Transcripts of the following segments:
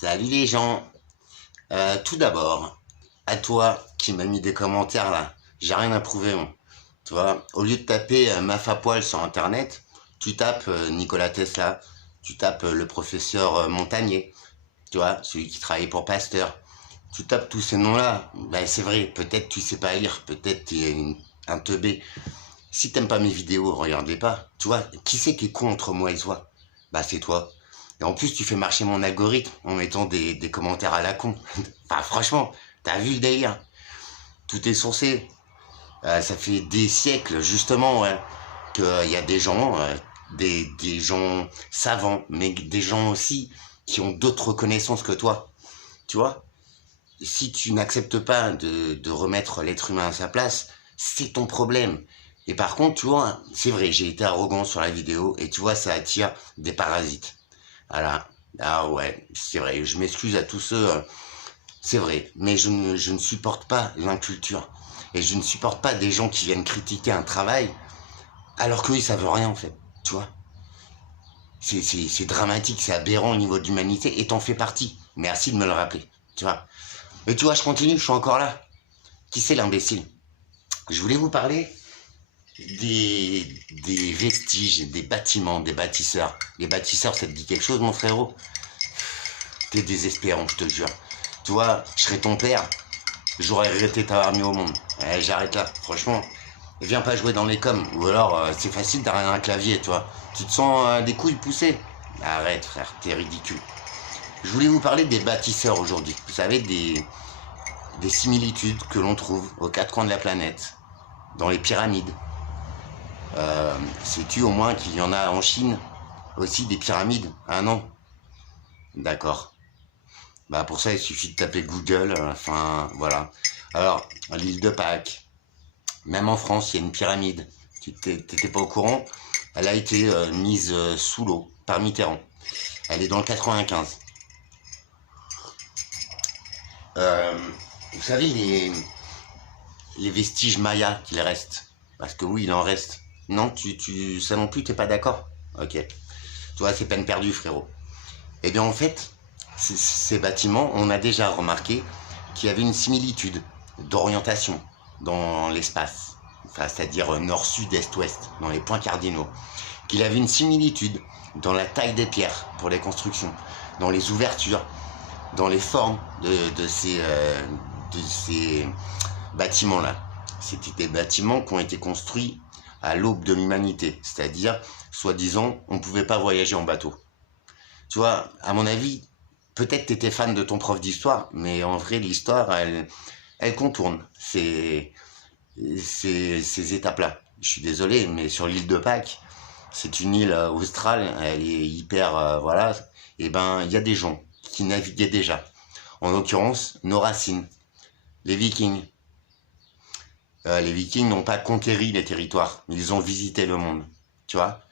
Salut les gens. Tout d'abord, à toi qui m'as mis des commentaires là, j'ai rien à prouver moi. Tu vois, au lieu de taper Maf à poil sur internet, tu tapes Nikola Tesla, tu tapes le professeur Montagnier, tu vois, celui qui travaillait pour Pasteur. Tu tapes tous ces noms-là, ben c'est vrai, peut-être tu sais pas lire, peut-être tu es un teubé. Si t'aimes pas mes vidéos, regarde-les pas. Tu vois, qui c'est qui est contre moi et toi? Bah c'est toi. Et en plus, tu fais marcher mon algorithme en mettant des commentaires à la con. Enfin, franchement, t'as vu le délire? Tout est sourcé. Ça fait des siècles, justement, ouais, qu'il y a des gens, des gens savants, mais des gens aussi qui ont d'autres connaissances que toi. Tu vois? Si tu n'acceptes pas de remettre l'être humain à sa place, c'est ton problème. Et par contre, tu vois, c'est vrai, j'ai été arrogant sur la vidéo, et tu vois, ça attire des parasites. Voilà. Ah ouais, c'est vrai, je m'excuse à tous ceux, c'est vrai, mais je ne supporte pas l'inculture. Et je ne supporte pas des gens qui viennent critiquer un travail, alors qu'eux, ils savent rien, en fait. Tu vois? C'est dramatique, c'est aberrant au niveau de l'humanité, et t'en fais partie. Merci de me le rappeler. Tu vois? Et tu vois, je continue, je suis encore là. Qui c'est l'imbécile? Je voulais vous parler des vestiges, des bâtiments, des bâtisseurs. Les bâtisseurs, ça te dit quelque chose, mon frérot? T'es désespérant, je te jure. Tu vois, je serais ton père, j'aurais regretté t'avoir mis au monde. J'arrête là, franchement. Et viens pas jouer dans les coms. Ou alors, c'est facile derrière un clavier, tu vois. Tu te sens des couilles poussées. Arrête, frère, t'es ridicule. Je voulais vous parler des bâtisseurs aujourd'hui. Vous savez, des similitudes que l'on trouve aux quatre coins de la planète, dans les pyramides. Sais-tu au moins qu'il y en a en Chine aussi des pyramides? Ah non? D'accord. Bah pour ça il suffit de taper Google, enfin voilà. Alors, l'île de Pâques, même en France, il y a une pyramide. T'étais pas au courant? Elle a été mise sous l'eau par Mitterrand. Elle est dans le 95. Vous savez les vestiges mayas qu'il reste? Parce que oui, il en reste. Non, ça non plus, t'es pas d'accord? Ok. Tu vois, c'est peine perdue, frérot. Eh bien, en fait, ces bâtiments, on a déjà remarqué qu'il y avait une similitude d'orientation dans l'espace. Enfin, c'est-à-dire nord-sud, est-ouest, dans les points cardinaux. Qu'il y avait une similitude dans la taille des pierres pour les constructions, dans les ouvertures, dans les formes de ces bâtiments-là. C'était des bâtiments qui ont été construits à l'aube de l'humanité, c'est-à-dire, soi-disant, on ne pouvait pas voyager en bateau. Tu vois, à mon avis, peut-être tu étais fan de ton prof d'histoire, mais en vrai, l'histoire, elle contourne ces étapes-là. Je suis désolé, mais sur l'île de Pâques, c'est une île australe, elle est hyper, voilà, et ben, il y a des gens qui naviguaient déjà. En l'occurrence, nos racines, les Vikings. Les Vikings n'ont pas conquéri les territoires, ils ont visité le monde, tu vois.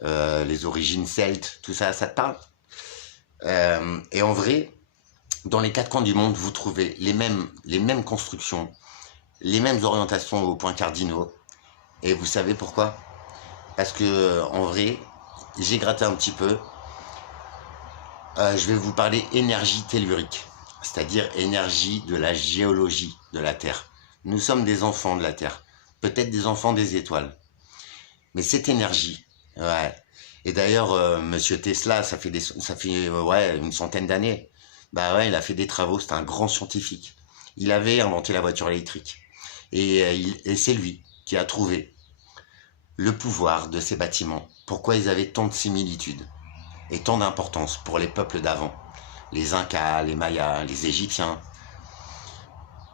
Les origines celtes, tout ça, ça te parle? Et en vrai, dans les quatre coins du monde, vous trouvez les mêmes constructions, les mêmes orientations aux points cardinaux. Et vous savez pourquoi? Parce que, en vrai, j'ai gratté un petit peu. Je vais vous parler énergie tellurique, c'est-à-dire énergie de la géologie de la Terre. Nous sommes des enfants de la Terre, peut-être des enfants des étoiles. Mais cette énergie, ouais. Et d'ailleurs, Monsieur Tesla, ça fait ouais une centaine d'années. Bah ouais, il a fait des travaux. C'est un grand scientifique. Il avait inventé la voiture électrique. Et c'est lui qui a trouvé le pouvoir de ces bâtiments. Pourquoi ils avaient tant de similitudes et tant d'importance pour les peuples d'avant, les Incas, les Mayas, les Égyptiens.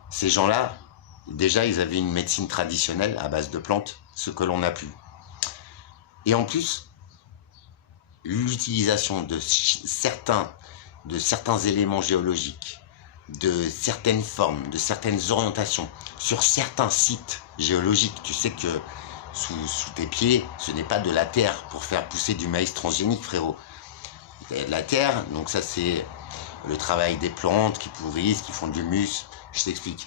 Ces gens-là, déjà, ils avaient une médecine traditionnelle à base de plantes, ce que l'on n'a plus. Et en plus, l'utilisation de certains éléments géologiques, de certaines formes, de certaines orientations, sur certains sites géologiques. Tu sais que sous tes pieds, ce n'est pas de la terre pour faire pousser du maïs transgénique, frérot. Il y a de la terre, donc ça c'est le travail des plantes qui pourrissent, qui font du humus, je t'explique.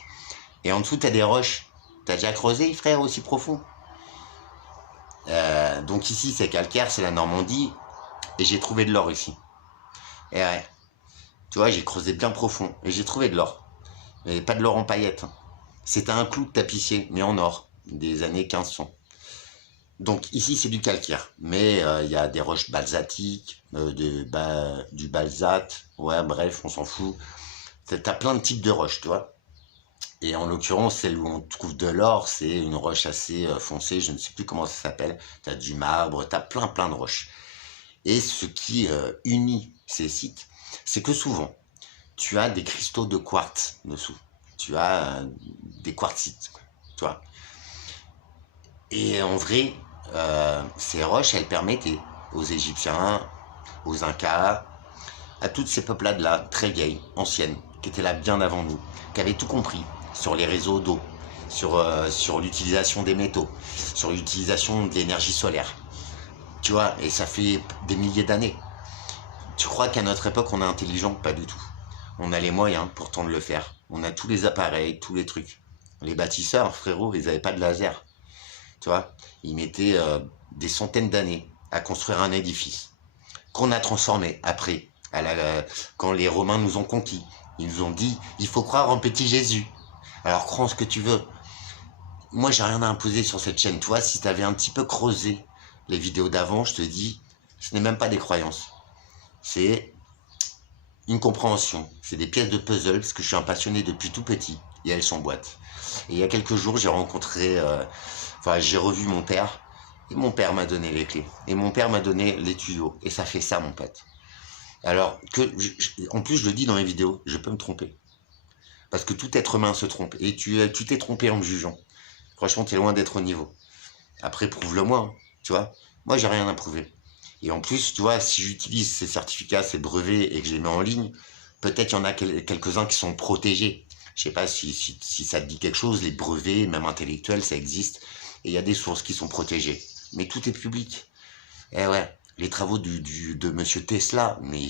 Et en dessous, tu as des roches. T'as déjà creusé, frère, aussi profond? Donc ici, c'est calcaire, c'est la Normandie. Et j'ai trouvé de l'or ici. Et ouais. Tu vois, j'ai creusé bien profond et j'ai trouvé de l'or. Mais pas de l'or en paillettes, hein. C'était un clou de tapissier, mais en or, des années 1500. Donc ici, c'est du calcaire. Mais il y a des roches basaltiques, du balsate. Ouais, bref, on s'en fout. T'as plein de types de roches, tu vois. Et en l'occurrence, celle où on trouve de l'or, c'est une roche assez foncée, je ne sais plus comment ça s'appelle. T'as du marbre, t'as plein de roches. Et ce qui unit ces sites, c'est que souvent, tu as des cristaux de quartz dessous. Tu as des quartzites, quoi, tu vois. Et en vrai, ces roches, elles permettaient aux Égyptiens, aux Incas, à toutes ces peuplades-là, très vieilles, anciennes, qui étaient là bien avant nous, qui avaient tout compris sur les réseaux d'eau, sur l'utilisation des métaux, sur l'utilisation de l'énergie solaire. Tu vois, et ça fait des milliers d'années. Tu crois qu'à notre époque, on est intelligent? Pas du tout. On a les moyens pourtant de le faire. On a tous les appareils, tous les trucs. Les bâtisseurs, frérot, ils n'avaient pas de laser. Tu vois, ils mettaient des centaines d'années à construire un édifice qu'on a transformé après, quand les Romains nous ont conquis. Ils nous ont dit, il faut croire en petit Jésus. Alors crois en ce que tu veux. Moi, j'ai rien à imposer sur cette chaîne. Toi, si tu avais un petit peu creusé les vidéos d'avant, je te dis, ce n'est même pas des croyances. C'est une compréhension. C'est des pièces de puzzle, parce que je suis un passionné depuis tout petit, et elles s'emboîtent. Et il y a quelques jours, j'ai rencontré, j'ai revu mon père, et mon père m'a donné les clés. Et mon père m'a donné les tuyaux. Et ça fait ça, mon pote. Alors, en plus, je le dis dans les vidéos, je peux me tromper. Parce que tout être humain se trompe. Et tu t'es trompé en me jugeant. Franchement, tu es loin d'être au niveau. Après, prouve-le-moi, hein, tu vois. Moi, j'ai rien à prouver. Et en plus, tu vois, si j'utilise ces certificats, ces brevets et que je les mets en ligne, peut-être il y en a quelques-uns qui sont protégés. Je sais pas si ça te dit quelque chose, les brevets, même intellectuels, ça existe. Et il y a des sources qui sont protégées. Mais tout est public. Eh ouais, les travaux de Monsieur Tesla, mais...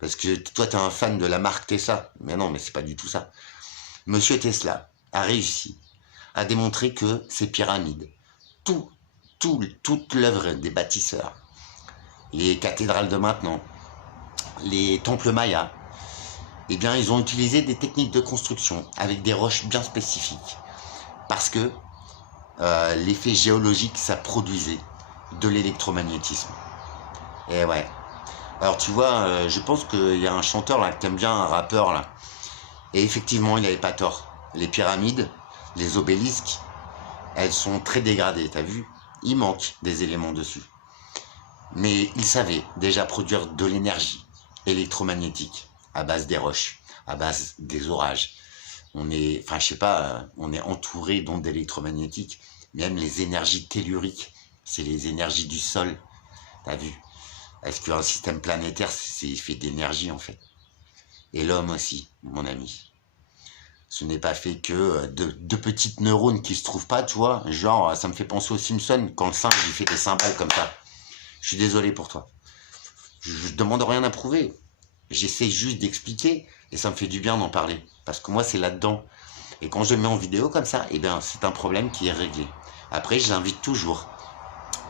Parce que toi, tu es un fan de la marque Tesla. Mais non, mais c'est pas du tout ça. Monsieur Tesla a réussi à démontrer que ces pyramides, toute l'œuvre des bâtisseurs, les cathédrales de maintenant, les temples mayas, eh bien, ils ont utilisé des techniques de construction avec des roches bien spécifiques. Parce que l'effet géologique, ça produisait de l'électromagnétisme. Et ouais. Alors, tu vois, je pense qu'il y a un chanteur là que t'aimes bien, un rappeur là. Et effectivement, il n'avait pas tort. Les pyramides, les obélisques, elles sont très dégradées, t'as vu? Il manque des éléments dessus. Mais il savait déjà produire de l'énergie électromagnétique à base des roches, à base des orages. Je sais pas, on est entouré d'ondes électromagnétiques, même les énergies telluriques, c'est les énergies du sol, t'as vu? Est-ce qu'un système planétaire, c'est fait d'énergie en fait? Et l'homme aussi, mon ami. Ce n'est pas fait que de petites neurones qui se trouvent pas, tu vois. Genre, ça me fait penser aux Simpsons, quand le singe, il fait des cymbales comme ça. Je suis désolé pour toi. Je demande rien à prouver. J'essaie juste d'expliquer et ça me fait du bien d'en parler. Parce que moi, c'est là-dedans. Et quand je le mets en vidéo comme ça, eh bien, c'est un problème qui est réglé. Après, j'invite toujours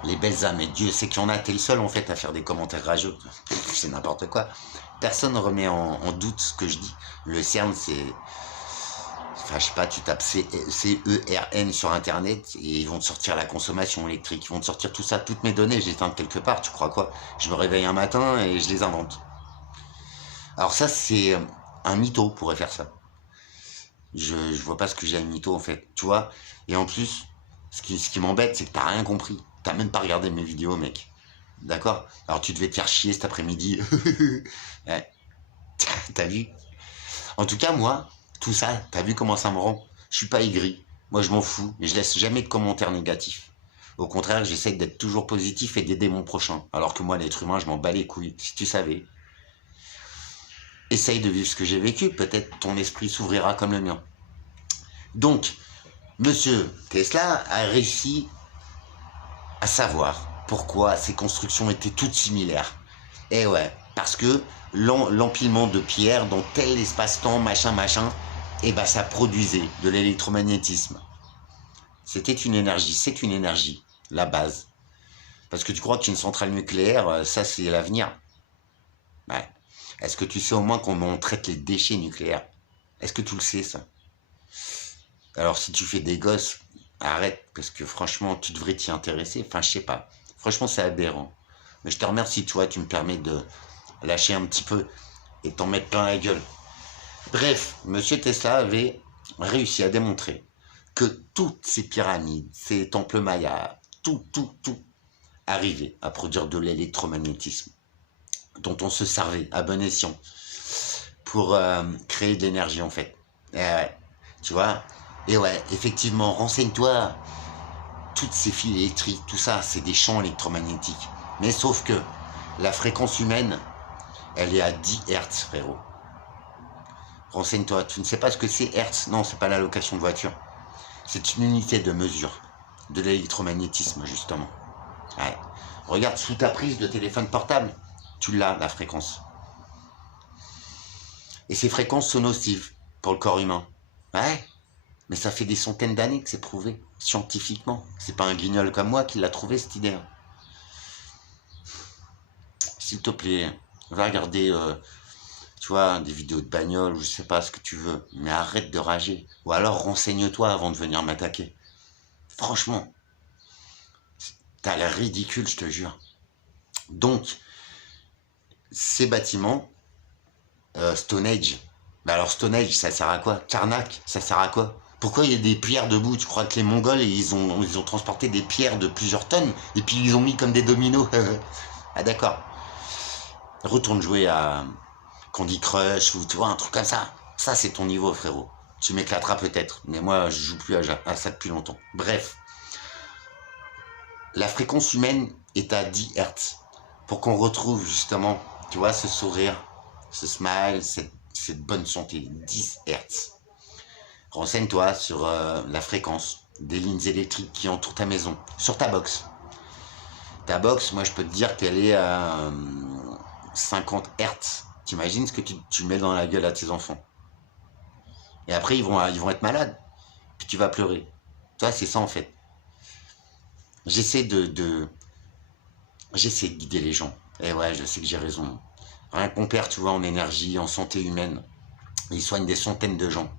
les belles âmes. Et Dieu sait qu'il y en a. T'es le seul, en fait, à faire des commentaires rageux. C'est n'importe quoi. Personne ne remet en doute ce que je dis. Le CERN, c'est... Enfin, je sais pas, tu tapes CERN sur Internet et ils vont te sortir la consommation électrique. Ils vont te sortir tout ça, toutes mes données, je les tinte quelque part, tu crois quoi? Je me réveille un matin et je les invente. Alors ça, c'est un mytho pourrait faire ça. Je vois pas ce que j'ai à mytho en fait, tu vois? Et en plus, ce qui m'embête, c'est que t'as rien compris. T'as même pas regardé mes vidéos, mec. D'accord? Alors tu devais te faire chier cet après-midi. Ouais. T'as vu? En tout cas, moi, tout ça, t'as vu comment ça me rend? Je suis pas aigri. Moi, je m'en fous. Et je laisse jamais de commentaires négatifs. Au contraire, j'essaie d'être toujours positif et d'aider mon prochain. Alors que moi, l'être humain, je m'en bats les couilles. Si tu savais. Essaye de vivre ce que j'ai vécu. Peut-être ton esprit s'ouvrira comme le mien. Donc, Monsieur Tesla a réussi à savoir pourquoi ces constructions étaient toutes similaires. Et ouais, parce que l'empilement de pierres dans tel espace-temps, machin, et ben ça produisait de l'électromagnétisme. C'était une énergie, c'est une énergie, la base. Parce que tu crois qu'une centrale nucléaire, ça c'est l'avenir. Ouais. Est-ce que tu sais au moins comment on traite les déchets nucléaires? Est-ce que tu le sais, ça? Alors, si tu fais des gosses, arrête, parce que franchement, tu devrais t'y intéresser. Enfin, je sais pas. Franchement, c'est aberrant. Mais je te remercie, toi, tu me permets de lâcher un petit peu et t'en mettre plein la gueule. Bref, Monsieur Tesla avait réussi à démontrer que toutes ces pyramides, ces temples mayas, tout arrivait à produire de l'électromagnétisme dont on se servait à bon escient pour créer de l'énergie, en fait. Et ouais, tu vois. Et ouais, effectivement, renseigne-toi. Toutes ces fils électriques, tout ça, c'est des champs électromagnétiques. Mais sauf que la fréquence humaine, elle est à 10 Hertz, frérot. Renseigne-toi, tu ne sais pas ce que c'est Hertz? Non, c'est pas la location de voiture. C'est une unité de mesure de l'électromagnétisme, justement. Ouais. Regarde sous ta prise de téléphone portable, tu l'as, la fréquence. Et ces fréquences sont nocives pour le corps humain. Ouais, mais ça fait des centaines d'années que c'est prouvé, scientifiquement. C'est pas un guignol comme moi qui l'a trouvé, cette idée. S'il te plaît, va regarder, tu vois, des vidéos de bagnole ou je sais pas ce que tu veux. Mais arrête de rager. Ou alors renseigne-toi avant de venir m'attaquer. Franchement, t'as l'air ridicule, je te jure. Donc, ces bâtiments, Stone Age. Bah alors Stone Age, ça sert à quoi? Karnak, ça sert à quoi? Pourquoi il y a des pierres debout? Tu crois que les Mongols, ils ont transporté des pierres de plusieurs tonnes et puis ils ont mis comme des dominos? Ah d'accord. Retourne jouer à Candy Crush ou tu vois, un truc comme ça. Ça, c'est ton niveau, frérot. Tu m'éclateras peut-être, mais moi, je joue plus à ça depuis longtemps. Bref, la fréquence humaine est à 10 Hertz. Pour qu'on retrouve justement, tu vois, ce sourire, ce smile, cette bonne santé. 10 Hertz. Renseigne-toi sur la fréquence des lignes électriques qui entourent ta maison, sur ta box. Ta box, moi, je peux te dire qu'elle est à 50 Hertz. T'imagines ce que tu mets dans la gueule à tes enfants. Et après, ils vont être malades. Puis tu vas pleurer. Toi, c'est ça, en fait. J'essaie j'essaie de guider les gens. Et ouais, je sais que j'ai raison. Rien qu'on perd, tu vois, en énergie, en santé humaine. Il soigne des centaines de gens.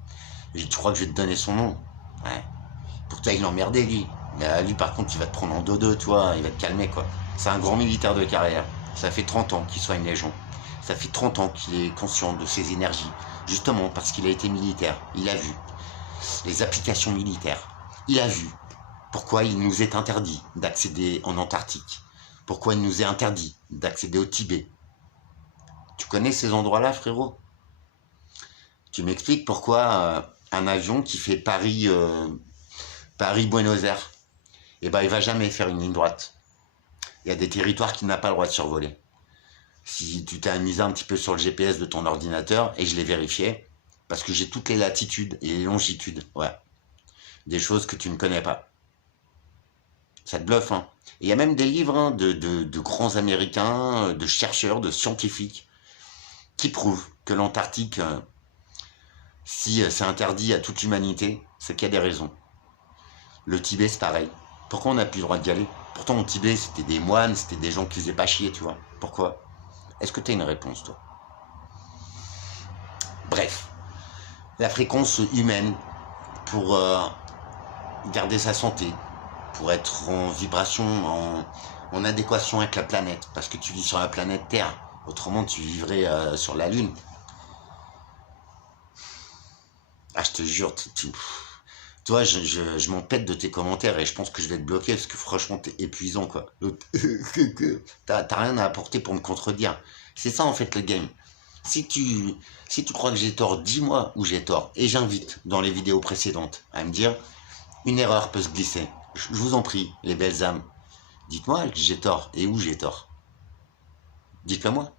Et tu crois que je vais te donner son nom? Ouais. Pour toi, il l'emmerdait, lui. Mais lui, par contre, il va te prendre en dodo, tu vois. Il va te calmer, quoi. C'est un grand militaire de carrière. Ça fait 30 ans qu'il soigne les gens. Ça fait 30 ans qu'il est conscient de ses énergies. Justement, parce qu'il a été militaire. Il a vu les applications militaires. Il a vu pourquoi il nous est interdit d'accéder en Antarctique. Pourquoi il nous est interdit d'accéder au Tibet. Tu connais ces endroits-là, frérot? Tu m'expliques pourquoi un avion qui fait Paris-Buenos Aires, eh ben, il va jamais faire une ligne droite. Il y a des territoires qu'il n'a pas le droit de survoler. Si tu t'es amusé un petit peu sur le GPS de ton ordinateur, et je l'ai vérifié, parce que j'ai toutes les latitudes et les longitudes, ouais. Des choses que tu ne connais pas. Ça te bluffe, hein. Et il y a même des livres hein, de grands Américains, de chercheurs, de scientifiques, qui prouvent que l'Antarctique, si c'est interdit à toute l'humanité, c'est qu'il y a des raisons. Le Tibet, c'est pareil. Pourquoi on n'a plus le droit d'y aller? Pourtant, au Tibet, c'était des moines, c'était des gens qui faisaient pas chier, tu vois. Pourquoi? Est-ce que tu as une réponse, toi? Bref, la fréquence humaine pour garder sa santé, pour être en vibration, en adéquation avec la planète, parce que tu vis sur la planète Terre, autrement tu vivrais sur la Lune. Ah, je te jure, toi, je m'en pète de tes commentaires et je pense que je vais te bloquer parce que franchement, t'es épuisant, quoi. T'as rien à apporter pour me contredire. C'est ça, en fait, le game. Si tu crois que j'ai tort, dis-moi où j'ai tort. Et j'invite, dans les vidéos précédentes, à me dire, une erreur peut se glisser. Je vous en prie, les belles âmes. Dites-moi que j'ai tort et où j'ai tort. Dites-le moi.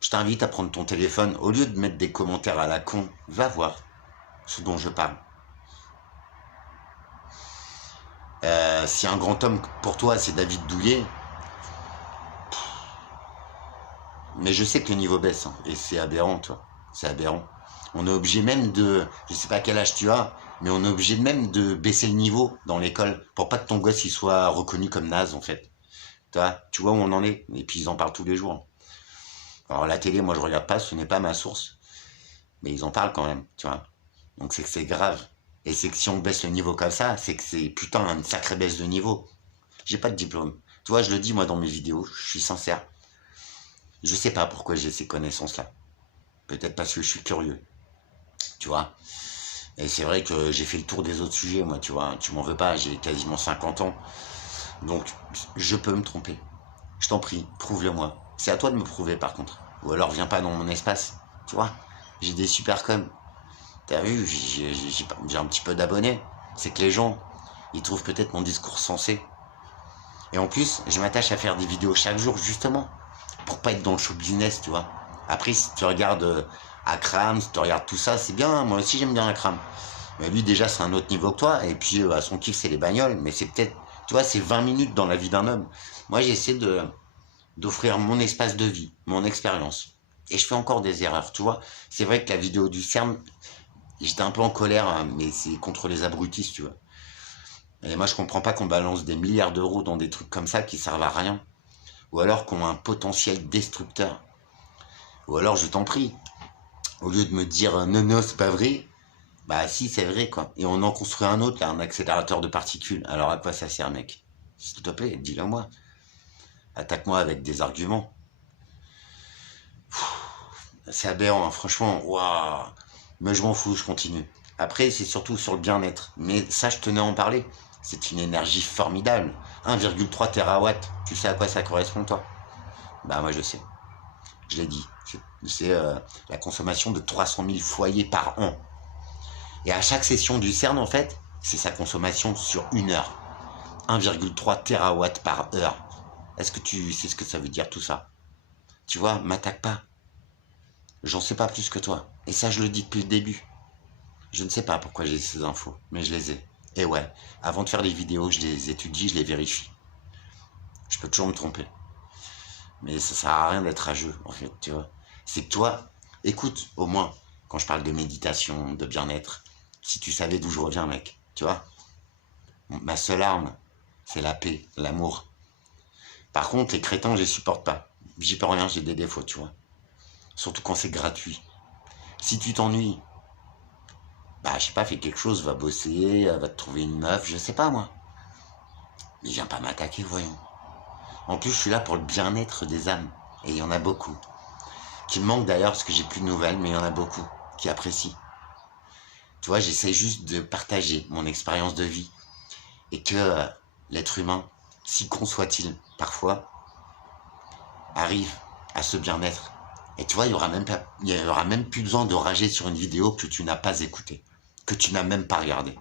Je t'invite à prendre ton téléphone, au lieu de mettre des commentaires à la con, va voir ce dont je parle. Si un grand homme pour toi c'est David Douillet, mais je sais que le niveau baisse hein, et c'est aberrant, toi. C'est aberrant. On est obligé même je sais pas quel âge tu as, mais on est obligé même de baisser le niveau dans l'école pour pas que ton gosse il soit reconnu comme naze en fait. Tu vois où on en est? Et puis ils en parlent tous les jours. Alors la télé, moi je regarde pas, ce n'est pas ma source. Mais ils en parlent quand même, tu vois. Donc c'est que c'est grave. Et c'est que si on baisse le niveau comme ça, c'est que c'est putain une sacrée baisse de niveau. J'ai pas de diplôme. Tu vois, je le dis moi dans mes vidéos, je suis sincère. Je sais pas pourquoi j'ai ces connaissances-là. Peut-être parce que je suis curieux, tu vois. Et c'est vrai que j'ai fait le tour des autres sujets, moi, tu vois. Tu m'en veux pas, j'ai quasiment 50 ans. Donc, je peux me tromper. Je t'en prie, prouve-le-moi. C'est à toi de me prouver, par contre. Ou alors, viens pas dans mon espace, tu vois. J'ai des super coms. T'as vu, j'ai un petit peu d'abonnés. C'est que les gens, ils trouvent peut-être mon discours sensé. Et en plus, je m'attache à faire des vidéos chaque jour, justement, pour pas être dans le show business, tu vois. Après, si tu regardes Akram, si tu regardes tout ça, c'est bien. Moi aussi, j'aime bien Akram. Mais lui, déjà, c'est un autre niveau que toi. Et puis, son kiff, c'est les bagnoles. Mais c'est peut-être, tu vois, c'est 20 minutes dans la vie d'un homme. Moi, j'essaie d'offrir mon espace de vie, mon expérience. Et je fais encore des erreurs, tu vois. C'est vrai que la vidéo du CERN, j'étais un peu en colère, hein, mais c'est contre les abrutis, tu vois. Et moi, je comprends pas qu'on balance des milliards d'euros dans des trucs comme ça qui servent à rien. Ou alors qu'on a un potentiel destructeur. Ou alors, je t'en prie, au lieu de me dire non, non, c'est pas vrai, bah si, c'est vrai, quoi. Et on en construit un autre, là, un accélérateur de particules. Alors à quoi ça sert, mec? S'il te plaît, dis-le moi. Attaque-moi avec des arguments. C'est aberrant, hein, franchement, waouh. Mais je m'en fous, je continue. Après, c'est surtout sur le bien-être. Mais ça, je tenais à en parler. C'est une énergie formidable. 1,3 TW. Tu sais à quoi ça correspond, toi? Bah moi, je sais. Je l'ai dit. C'est la consommation de 300 000 foyers par an. Et à chaque session du CERN, en fait, c'est sa consommation sur une heure. 1,3 TW par heure. Est-ce que tu sais ce que ça veut dire tout ça? Tu vois, m'attaque pas. J'en sais pas plus que toi. Et ça, je le dis depuis le début. Je ne sais pas pourquoi j'ai ces infos, mais je les ai. Et ouais, avant de faire les vidéos, je les étudie, je les vérifie. Je peux toujours me tromper. Mais ça sert à rien d'être rageux, en fait, tu vois. C'est que toi, écoute, au moins, quand je parle de méditation, de bien-être, si tu savais d'où je reviens, mec, tu vois. Ma seule arme, c'est la paix, l'amour. Par contre, les crétins, je les supporte pas. J'y peux rien, j'ai des défauts, tu vois. Surtout quand c'est gratuit. Si tu t'ennuies, bah, je sais pas, fais quelque chose, va bosser, va te trouver une meuf, je sais pas, moi. Mais viens pas m'attaquer, voyons. En plus, je suis là pour le bien-être des âmes. Et il y en a beaucoup. Qui me manquent d'ailleurs, parce que j'ai plus de nouvelles, mais il y en a beaucoup qui apprécient. Tu vois, j'essaie juste de partager mon expérience de vie. Et que l'être humain, si con soit-il, parfois, arrive à ce bien-être. Et tu vois, il y aura même plus besoin de rager sur une vidéo que tu n'as pas écoutée, que tu n'as même pas regardée.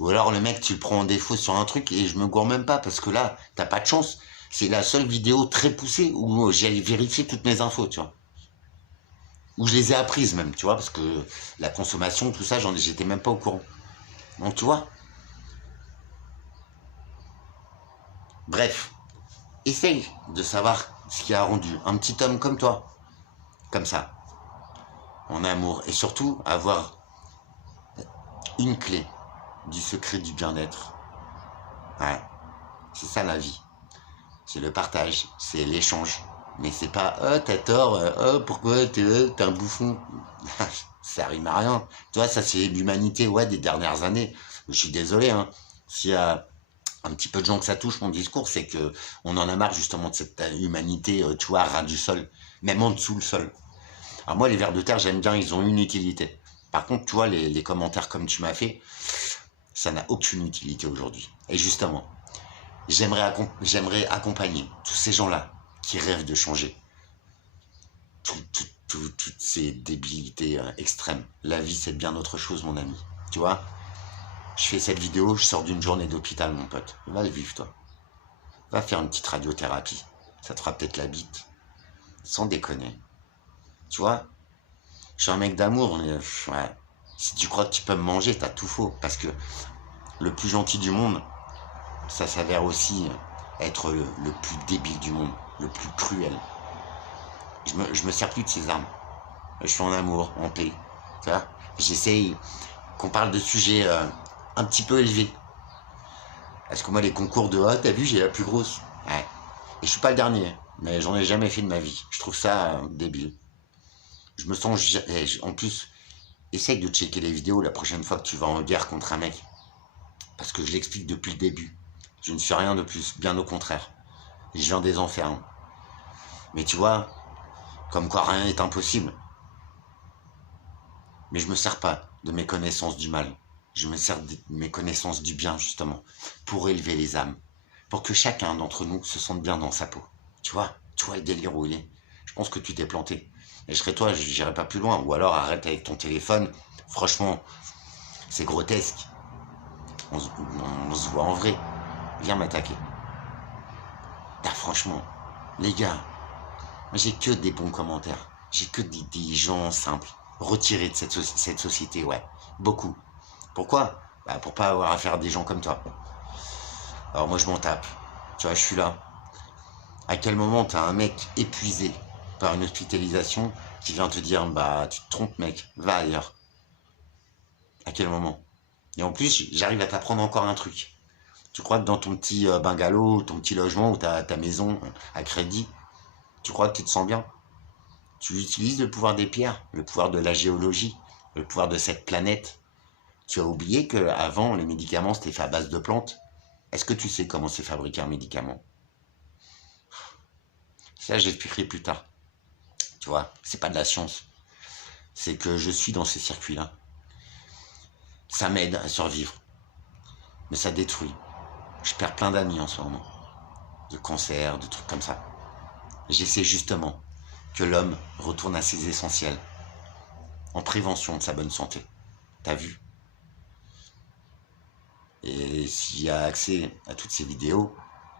Ou alors le mec, tu le prends en défaut sur un truc et je me gourre même pas parce que là, t'as pas de chance. C'est la seule vidéo très poussée où j'ai vérifié toutes mes infos, tu vois. Où je les ai apprises même, tu vois, parce que la consommation, tout ça, j'étais même pas au courant. Donc tu vois. Bref, essaye de savoir ce qui a rendu un petit homme comme toi, comme ça, en amour, et surtout avoir une clé du secret du bien-être. Ouais, c'est ça la vie. C'est le partage, c'est l'échange. Mais c'est pas t'as tort, pourquoi t'es un bouffon. Ça rime à rien. Tu vois, ça c'est l'humanité ouais, des dernières années. Je suis désolé, hein. S'il y a un petit peu de gens que ça touche mon discours, c'est que on en a marre justement de cette humanité, tu vois, ras du sol, même en dessous le sol. Alors moi, les vers de terre, j'aime bien, ils ont une utilité. Par contre, tu vois, les commentaires comme tu m'as fait, ça n'a aucune utilité aujourd'hui. Et justement, j'aimerais accompagner tous ces gens-là qui rêvent de changer. Toutes ces débilités extrêmes. La vie, c'est bien autre chose, mon ami. Tu vois, je fais cette vidéo, je sors d'une journée d'hôpital, mon pote. Va le vivre, toi. Va faire une petite radiothérapie. Ça te fera peut-être la bite. Sans déconner. Tu vois, je suis un mec d'amour, mais ouais. Si tu crois que tu peux me manger, t'as tout faux. Parce que le plus gentil du monde, ça s'avère aussi être le plus débile du monde, le plus cruel. Je me sers plus de ces armes. Je suis en amour, en paix. Tu vois, j'essaye qu'on parle de sujets un petit peu élevés. Parce que moi, les concours de t'as vu, j'ai la plus grosse. Ouais. Et je suis pas le dernier. Mais j'en ai jamais fait de ma vie. Je trouve ça débile. Je me sens... En plus, essaye de checker les vidéos la prochaine fois que tu vas en guerre contre un mec. Parce que je l'explique depuis le début. Je ne suis rien de plus, bien au contraire. Je viens des enfers. Hein. Mais tu vois, comme quoi rien n'est impossible. Mais je me sers pas de mes connaissances du mal. Je me sers de mes connaissances du bien, justement, pour élever les âmes. Pour que chacun d'entre nous se sente bien dans sa peau. Tu vois le délire où il est. Je pense que tu t'es planté. Et je serais toi, je n'irai pas plus loin. Ou alors arrête avec ton téléphone. Franchement, c'est grotesque. On se voit en vrai. Viens m'attaquer. Ah, franchement, les gars, j'ai que des bons commentaires. J'ai que des gens simples. Retirés de cette société, ouais. Beaucoup. Pourquoi? Bah, pour pas avoir affaire à des gens comme toi. Alors moi, je m'en tape. Tu vois, je suis là. À quel moment t'as un mec épuisé par une hospitalisation qui vient te dire, bah, tu te trompes, mec, va ailleurs. À quel moment? Et en plus, j'arrive à t'apprendre encore un truc. Tu crois que dans ton petit bungalow, ton petit logement ou ta maison à crédit, tu crois que tu te sens bien? Tu utilises le pouvoir des pierres, le pouvoir de la géologie, le pouvoir de cette planète. Tu as oublié qu'avant, les médicaments, c'était fait à base de plantes. Est-ce que tu sais comment c'est fabriqué un médicament? Ça, j'expliquerai plus tard. Tu vois, c'est pas de la science. C'est que je suis dans ces circuits-là. Ça m'aide à survivre. Mais ça détruit. Je perds plein d'amis en ce moment. De cancer, de trucs comme ça. J'essaie justement que l'homme retourne à ses essentiels. En prévention de sa bonne santé. T'as vu? Et s'il y a accès à toutes ces vidéos,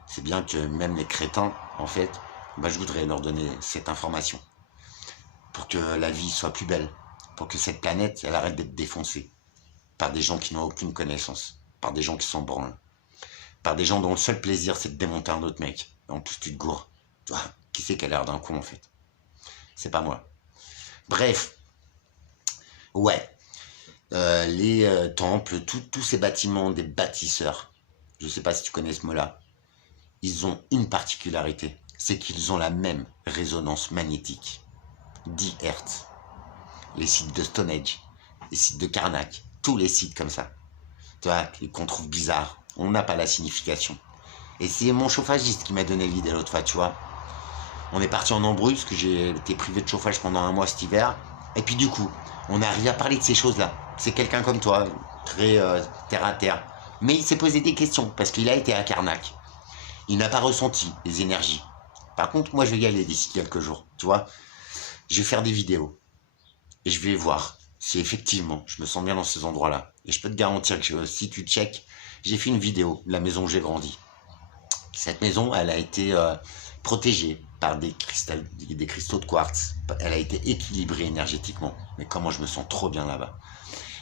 c'est bien que même les crétins, en fait, bah, je voudrais leur donner cette information. Pour que la vie soit plus belle. Pour que cette planète, elle arrête d'être défoncée. Par des gens qui n'ont aucune connaissance. Par des gens qui s'en branlent. Par des gens dont le seul plaisir, c'est de démonter un autre mec. Et en plus, tu te gourres. Toi, qui c'est qui a l'air d'un con, en fait? C'est pas moi. Bref. Ouais. Les temples, tous ces bâtiments des bâtisseurs. Je sais pas si tu connais ce mot-là. Ils ont une particularité. C'est qu'ils ont la même résonance magnétique. 10 Hertz. Les sites de Stonehenge. Les sites de Karnak. Tous les sites comme ça. Tu vois, qu'on trouve bizarres. On n'a pas la signification. Et c'est mon chauffagiste qui m'a donné l'idée l'autre fois, tu vois. On est parti en embrouille parce que j'ai été privé de chauffage pendant un mois cet hiver. Et puis du coup, on arrive à parler de ces choses-là. C'est quelqu'un comme toi, très terre à terre. Mais il s'est posé des questions parce qu'il a été à Karnak. Il n'a pas ressenti les énergies. Par contre, moi, je vais y aller d'ici quelques jours, tu vois. Je vais faire des vidéos. Et je vais voir si effectivement, je me sens bien dans ces endroits-là. Et je peux te garantir que si tu checkes, j'ai fait une vidéo de la maison où j'ai grandi. Cette maison, elle a été protégée par des cristaux de quartz. Elle a été équilibrée énergétiquement. Mais comment je me sens trop bien là-bas.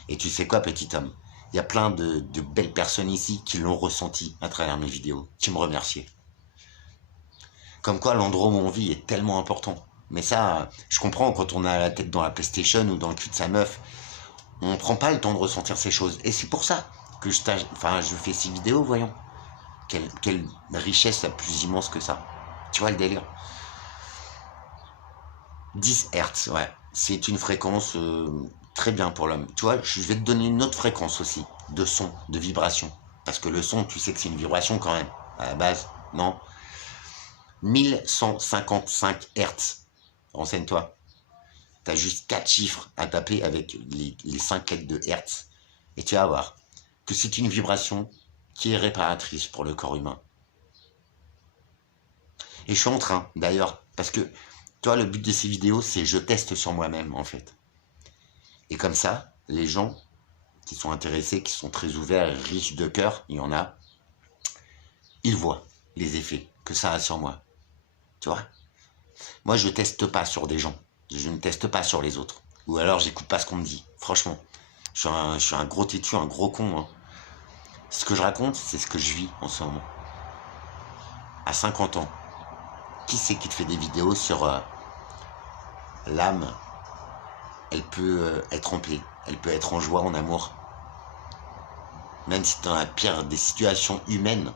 Et tu sais quoi, petit homme? Il y a plein de belles personnes ici qui l'ont ressenti à travers mes vidéos, qui me remerciaient. Comme quoi, l'endroit où on vit est tellement important. Mais ça, je comprends quand on a la tête dans la PlayStation ou dans le cul de sa meuf, on prend pas le temps de ressentir ces choses. Et c'est pour ça que je fais ces vidéos, voyons. Quelle richesse la plus immense que ça. Tu vois le délire? 10 Hertz, ouais. C'est une fréquence très bien pour l'homme. Tu vois, je vais te donner une autre fréquence aussi, de son, de vibration. Parce que le son, tu sais que c'est une vibration quand même, à la base, non? 1155 Hertz. Renseigne-toi. Tu as juste 4 chiffres à taper avec les 5 lettres de Hertz. Et tu vas voir que c'est une vibration qui est réparatrice pour le corps humain. Et je suis en train, d'ailleurs, parce que, toi, le but de ces vidéos, c'est je teste sur moi-même, en fait. Et comme ça, les gens qui sont intéressés, qui sont très ouverts, riches de cœur, il y en a, ils voient les effets que ça a sur moi. Tu vois? Moi, je teste pas sur des gens. Je ne teste pas sur les autres. Ou alors, j'écoute pas ce qu'on me dit. Franchement, je suis un gros têtu, un gros con. Hein. Ce que je raconte, c'est ce que je vis en ce moment. À 50 ans, qui c'est qui te fait des vidéos sur l'âme? Elle peut être en paix, elle peut être en joie, en amour. Même si dans la pire des situations humaines,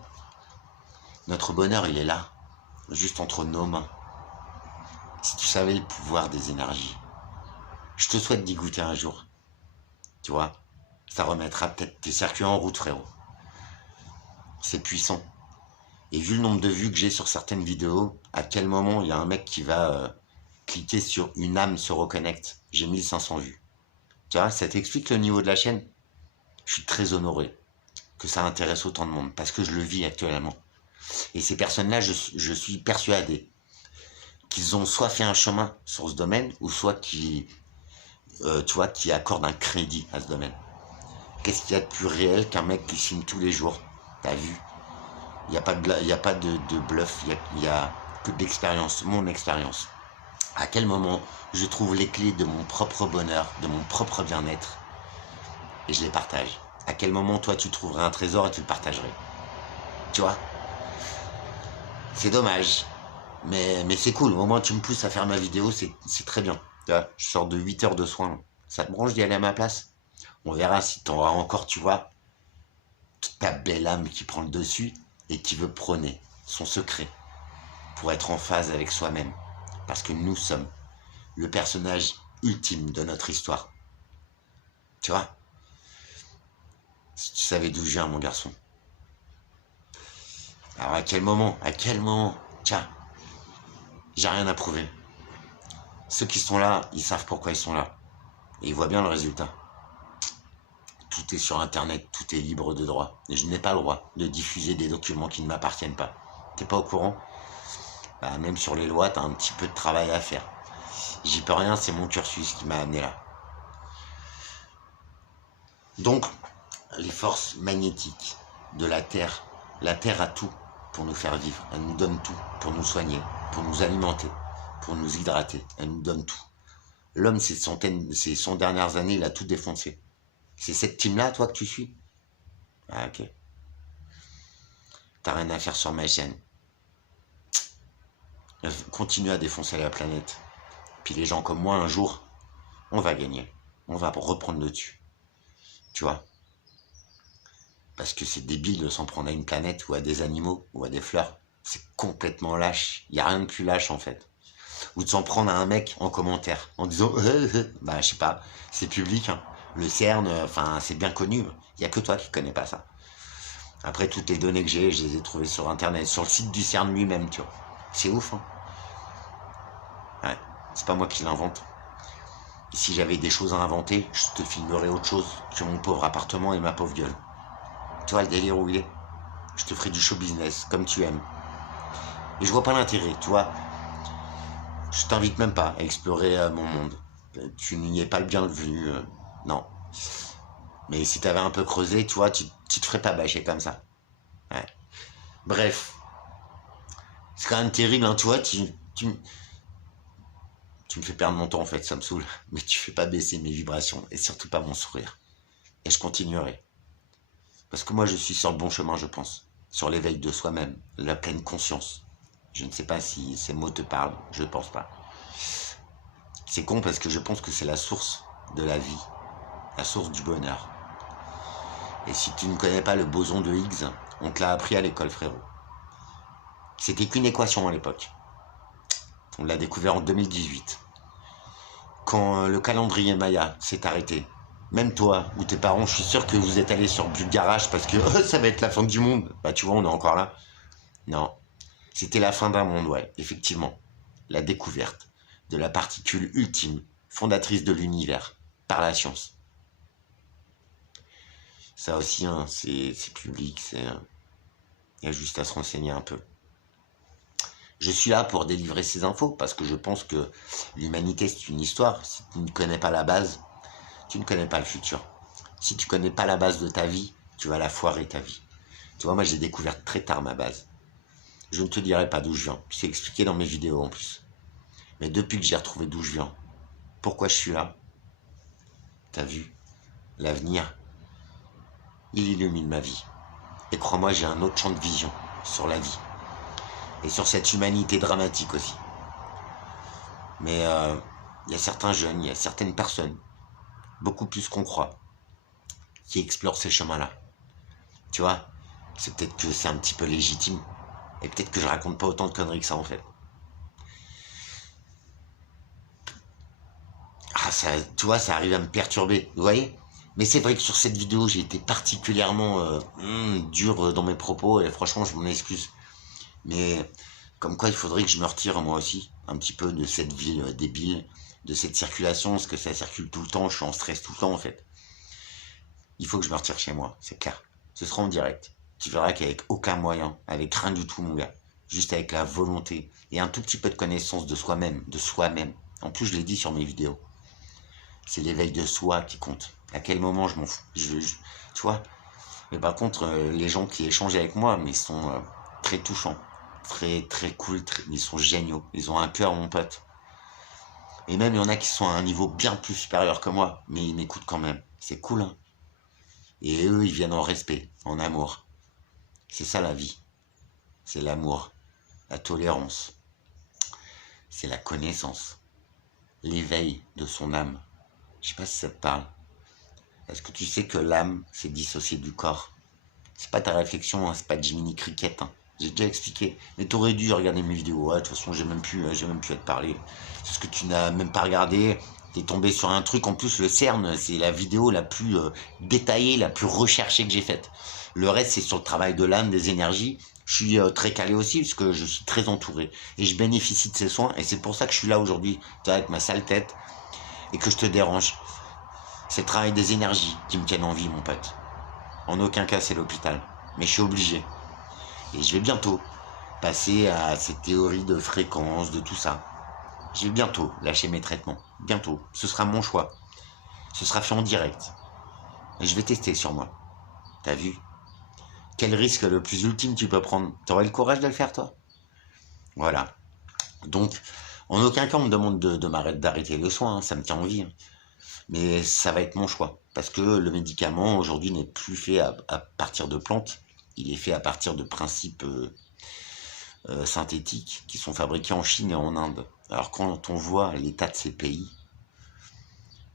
notre bonheur, il est là. juste entre nos mains. Si tu savais le pouvoir des énergies. Je te souhaite d'y goûter un jour. Tu vois, ça remettra peut-être tes circuits en route, frérot. C'est puissant. Et vu le nombre de vues que j'ai sur certaines vidéos, à quel moment il y a un mec qui va cliquer sur une âme se reconnecte. J'ai 1500 vues. Tu vois, ça t'explique le niveau de la chaîne. Je suis très honoré que ça intéresse autant de monde, parce que je le vis actuellement. Et ces personnes-là, je suis persuadé qu'ils ont soit fait un chemin sur ce domaine, ou soit qui, tu vois, qui accordent un crédit à ce domaine. Qu'est-ce qu'il y a de plus réel qu'un mec qui filme tous les jours? T'as vu? Il n'y a pas de bluff, il y a que de l'expérience, mon expérience. À quel moment je trouve les clés de mon propre bonheur, de mon propre bien-être, et je les partage. À quel moment, toi, tu trouverais un trésor et tu le partagerais? Tu vois? C'est dommage. Mais c'est cool. Au moins, tu me pousses à faire ma vidéo, c'est très bien. Tu vois, je sors de 8 heures de soins. Ça te branche d'y aller à ma place? On verra si tu auras encore, tu vois, ta belle âme qui prend le dessus et qui veut prôner son secret pour être en phase avec soi-même. Parce que nous sommes le personnage ultime de notre histoire. Tu vois? Si tu savais d'où je viens, mon garçon. Alors à quel moment? Tiens, j'ai rien à prouver. Ceux qui sont là, ils savent pourquoi ils sont là. Et ils voient bien le résultat. Tout est sur Internet, tout est libre de droit. Et je n'ai pas le droit de diffuser des documents qui ne m'appartiennent pas. T'es pas au courant? Bah, même sur les lois, t'as un petit peu de travail à faire. J'y peux rien, c'est mon cursus qui m'a amené là. Donc, les forces magnétiques de la Terre a tout pour nous faire vivre. Elle nous donne tout pour nous soigner, pour nous alimenter, pour nous hydrater. Elle nous donne tout. L'homme, ces 100 dernières années, il a tout défoncé. C'est cette team-là, toi, que tu suis? Ah, ok. T'as rien à faire sur ma chaîne. Continue à défoncer la planète. Puis les gens comme moi, un jour, on va gagner. On va reprendre le dessus. Tu vois? Parce que c'est débile de s'en prendre à une planète ou à des animaux ou à des fleurs. C'est complètement lâche. Il n'y a rien de plus lâche en fait. Ou de s'en prendre à un mec en commentaire en disant bah je sais pas, c'est public, hein. Le CERN, enfin c'est bien connu. Il n'y a que toi qui connais pas ça. Après toutes les données que j'ai, je les ai trouvées sur internet, sur le site du CERN lui-même, tu vois. C'est ouf, hein. Ouais, c'est pas moi qui l'invente. Et si j'avais des choses à inventer, je te filmerais autre chose que mon pauvre appartement et ma pauvre gueule. Tu vois le délire où il est? Je te ferai du show business, comme tu aimes. Et je vois pas l'intérêt, tu vois. Je t'invite même pas à explorer mon monde. Tu n'y es pas le bienvenu, non. Mais si t'avais un peu creusé, tu vois, tu te ferais pas bâcher comme ça. Ouais. Bref. C'est quand même terrible, hein, tu vois, tu me fais perdre mon temps en fait, ça me saoule. Mais tu fais pas baisser mes vibrations, et surtout pas mon sourire. Et je continuerai. Parce que moi, je suis sur le bon chemin, je pense. Sur l'éveil de soi-même, la pleine conscience. Je ne sais pas si ces mots te parlent, je ne pense pas. C'est con parce que je pense que c'est la source de la vie, la source du bonheur. Et si tu ne connais pas le boson de Higgs, on te l'a appris à l'école, frérot. C'était qu'une équation à l'époque. On l'a découvert en 2018. Quand le calendrier Maya s'est arrêté, même toi ou tes parents, je suis sûr que vous êtes allés sur Garage parce que ça va être la fin du monde. Bah tu vois, on est encore là. Non, c'était la fin d'un monde, ouais, effectivement. La découverte de la particule ultime, fondatrice de l'univers, par la science. Ça aussi, hein, c'est public, il y a juste à se renseigner un peu. Je suis là pour délivrer ces infos parce que je pense que l'humanité, c'est une histoire. Si tu ne connais pas la base, tu ne connais pas le futur. Si tu connais pas la base de ta vie, tu vas la foirer ta vie. Tu vois, moi j'ai découvert très tard ma base. Je ne te dirai pas d'où je viens. C'est expliqué dans mes vidéos en plus. Mais depuis que j'ai retrouvé d'où je viens, pourquoi je suis là, t'as vu, l'avenir, il illumine ma vie. Et crois-moi, j'ai un autre champ de vision sur la vie. Et sur cette humanité dramatique aussi. Mais il y a certains jeunes, il y a certaines personnes, beaucoup plus qu'on croit, qui explorent ces chemins-là. Tu vois, c'est peut-être que c'est un petit peu légitime. Et peut-être que je raconte pas autant de conneries que ça en fait. Ah, ça, tu vois, ça arrive à me perturber, vous voyez. Mais c'est vrai que sur cette vidéo, j'ai été particulièrement dur dans mes propos, et franchement, je m'en excuse. Mais comme quoi, il faudrait que je me retire moi aussi, un petit peu de cette ville débile, de cette circulation, parce que ça circule tout le temps, je suis en stress tout le temps en fait. Il faut que je me retire chez moi, c'est clair. Ce sera en direct. Tu verras qu'avec aucun moyen, avec rien du tout mon gars, juste avec la volonté et un tout petit peu de connaissance de soi-même, En plus, je l'ai dit sur mes vidéos. C'est l'éveil de soi qui compte. À quel moment je m'en fous. Tu vois. Mais par contre, les gens qui échangent avec moi, mais ils sont très touchants, très très cool, ils sont géniaux. Ils ont un cœur, mon pote. Et même il y en a qui sont à un niveau bien plus supérieur que moi, mais ils m'écoutent quand même. C'est cool, hein. Et eux, ils viennent en respect, en amour. C'est ça la vie. C'est l'amour, la tolérance, c'est la connaissance, l'éveil de son âme. Je sais pas si ça te parle. Est-ce que tu sais que l'âme, c'est dissocié du corps? C'est pas ta réflexion, hein, c'est pas Jiminy Cricket. Hein. J'ai déjà expliqué. Mais t'aurais dû regarder mes vidéos. Ouais, de toute façon, j'ai même plus à te parler. C'est ce que tu n'as même pas regardé. T'es tombé sur un truc. En plus, le CERN, c'est la vidéo la plus détaillée, la plus recherchée que j'ai faite. Le reste, c'est sur le travail de l'âme, des énergies. Je suis très calé aussi, parce que je suis très entouré. Et je bénéficie de ces soins. Et c'est pour ça que je suis là aujourd'hui, avec ma sale tête, et que je te dérange. C'est le travail des énergies qui me tiennent en vie, mon pote. En aucun cas, c'est l'hôpital. Mais je suis obligé. Et je vais bientôt passer à cette théorie de fréquence, de tout ça. Je vais bientôt lâcher mes traitements. Bientôt. Ce sera mon choix. Ce sera fait en direct. Et je vais tester sur moi. T'as vu? Quel risque le plus ultime tu peux prendre? T'aurais le courage de le faire, toi? Voilà. Donc, en aucun cas, on me demande d'arrêter le soin. Hein. Ça me tient en vie. Hein. Mais ça va être mon choix. Parce que le médicament, aujourd'hui, n'est plus fait à partir de plantes. Il est fait à partir de principes synthétiques qui sont fabriqués en Chine et en Inde. Alors quand on voit l'état de ces pays,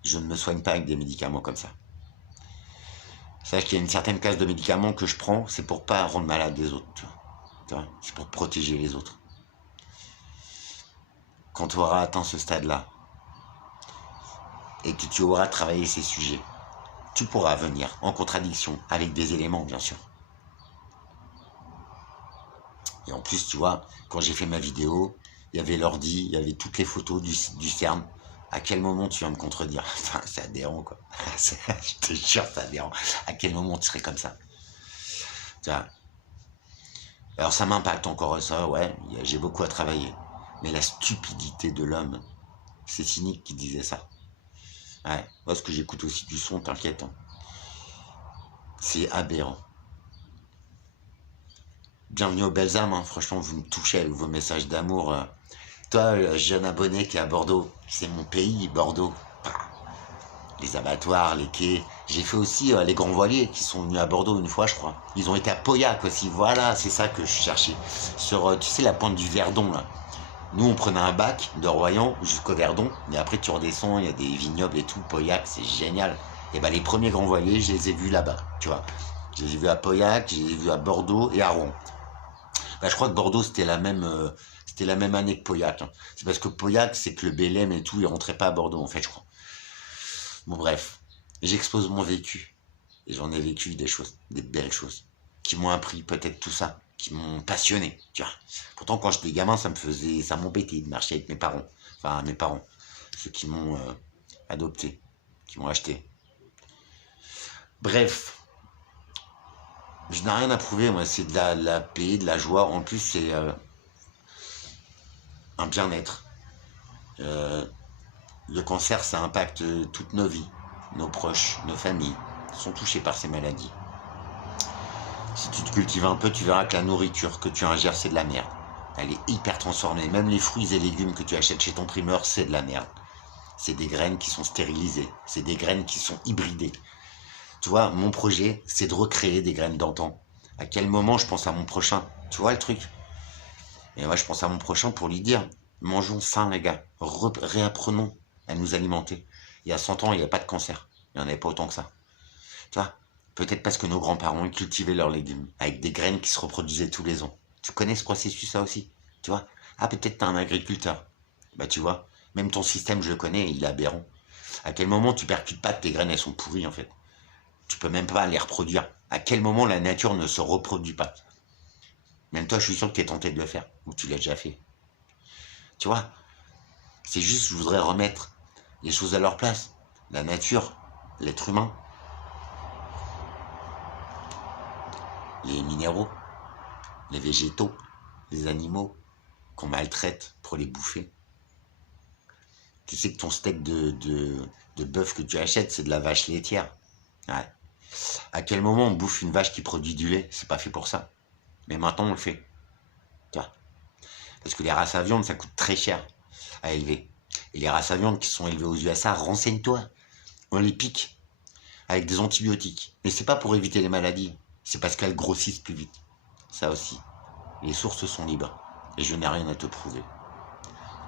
je ne me soigne pas avec des médicaments comme ça. Sache qu'il y a une certaine classe de médicaments que je prends, c'est pour pas rendre malade les autres. Tu vois, c'est pour protéger les autres. Quand tu auras atteint ce stade-là, et que tu auras travaillé ces sujets, tu pourras venir en contradiction avec des éléments, bien sûr. Et en plus, tu vois, quand j'ai fait ma vidéo, il y avait l'ordi, il y avait toutes les photos du CERN. À quel moment tu vas me contredire? Enfin, c'est adhérent, quoi. Je te jure, c'est adhérent. À quel moment tu serais comme ça? Tu vois. Alors, ça m'impacte encore, ça, ouais. J'ai beaucoup à travailler. Mais la stupidité de l'homme, c'est cynique qui disait ça. Ouais, parce que j'écoute aussi du son, t'inquiète. Hein. C'est aberrant. Bienvenue aux belles âmes, hein. Franchement, vous me touchez avec vos messages d'amour. Toi, le jeune abonné qui est à Bordeaux, c'est mon pays, Bordeaux. Les abattoirs, les quais. J'ai fait aussi les grands voiliers qui sont venus à Bordeaux une fois, je crois. Ils ont été à Pauillac aussi. Voilà, c'est ça que je cherchais. Sur, tu sais, la pointe du Verdon, là. Nous, on prenait un bac de Royan jusqu'au Verdon. Et après, tu redescends, il y a des vignobles et tout. Pauillac, c'est génial. Et ben, les premiers grands voiliers, je les ai vus là-bas, tu vois. Je les ai vus à Pauillac, je les ai vus à Bordeaux et à Rouen. Bah, je crois que Bordeaux, c'était la même année que Pauillac. Hein. C'est parce que Pauillac, c'est que le Bélem et tout, ils rentraient pas à Bordeaux, en fait, je crois. Bon, bref. J'expose mon vécu. Et j'en ai vécu des choses, des belles choses, qui m'ont appris peut-être tout ça, qui m'ont passionné, tu vois. Pourtant, quand j'étais gamin, ça m'embêtait de marcher avec mes parents. Enfin, mes parents. Ceux qui m'ont adopté, qui m'ont acheté. Bref. Je n'ai rien à prouver, moi, c'est de la paix, de la joie. En plus, c'est un bien-être. Le cancer, ça impacte toutes nos vies. Nos proches, nos familles sont touchés par ces maladies. Si tu te cultives un peu, tu verras que la nourriture que tu ingères, c'est de la merde. Elle est hyper transformée. Même les fruits et légumes que tu achètes chez ton primeur, c'est de la merde. C'est des graines qui sont stérilisées. C'est des graines qui sont hybridées. Tu vois, mon projet, c'est de recréer des graines d'antan. À quel moment je pense à mon prochain? Tu vois le truc? Et moi, je pense à mon prochain pour lui dire, mangeons sain, les gars. Réapprenons à nous alimenter. Il y a 100 ans, il n'y a pas de cancer. Il n'y en avait pas autant que ça. Tu vois? Peut-être parce que nos grands-parents cultivaient leurs légumes avec des graines qui se reproduisaient tous les ans. Tu connais ce processus-là aussi, tu vois. Ah, peut-être t'es un agriculteur. Bah, tu vois, même ton système, je le connais, il est aberrant. À quel moment tu percutes pas que tes graines, elles sont pourries, en fait. Tu peux même pas les reproduire. À quel moment la nature ne se reproduit pas? Même toi, je suis sûr que tu es tenté de le faire, ou tu l'as déjà fait. Tu vois, c'est juste, je voudrais remettre les choses à leur place. La nature, l'être humain, les minéraux, les végétaux, les animaux qu'on maltraite pour les bouffer. Tu sais que ton steak de bœuf que tu achètes, c'est de la vache laitière. Ouais. À quel moment on bouffe une vache qui produit du lait? C'est pas fait pour ça. Mais maintenant, on le fait. Tu vois. Parce que les races à viande, ça coûte très cher à élever. Et les races à viande qui sont élevées aux USA, renseigne-toi. On les pique avec des antibiotiques. Mais c'est pas pour éviter les maladies. C'est parce qu'elles grossissent plus vite. Ça aussi. Les sources sont libres. Et je n'ai rien à te prouver.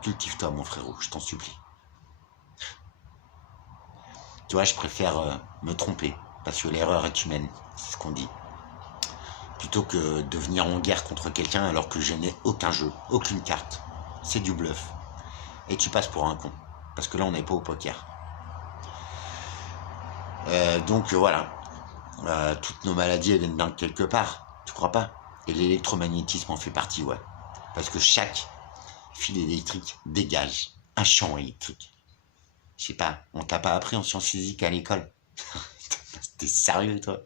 Cultive-toi, mon frérot, je t'en supplie. Tu vois, je préfère me tromper. Parce que l'erreur est humaine. C'est ce qu'on dit. Plutôt que de venir en guerre contre quelqu'un alors que je n'ai aucun jeu, aucune carte. C'est du bluff. Et tu passes pour un con. Parce que là, on n'est pas au poker. Donc voilà. Toutes nos maladies, elles viennent bien de quelque part. Tu crois pas? Et l'électromagnétisme en fait partie, ouais. Parce que chaque fil électrique dégage un champ électrique. Je sais pas, on t'a pas appris en sciences physiques à l'école? T'es sérieux, toi?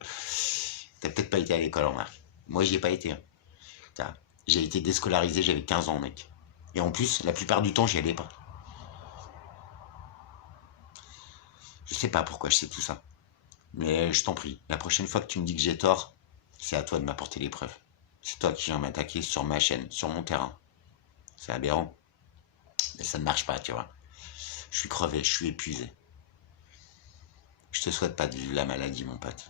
T'as peut-être pas été à l'école, en marque. Moi, j'y ai pas été. Hein. J'ai été déscolarisé, j'avais 15 ans, mec. Et en plus, la plupart du temps, j'y allais pas. Je sais pas pourquoi je sais tout ça. Mais je t'en prie, la prochaine fois que tu me dis que j'ai tort, c'est à toi de m'apporter les preuves. C'est toi qui viens m'attaquer sur ma chaîne, sur mon terrain. C'est aberrant. Mais ça ne marche pas, tu vois. Je suis crevé, je suis épuisé. Je te souhaite pas de vivre la maladie, mon pote.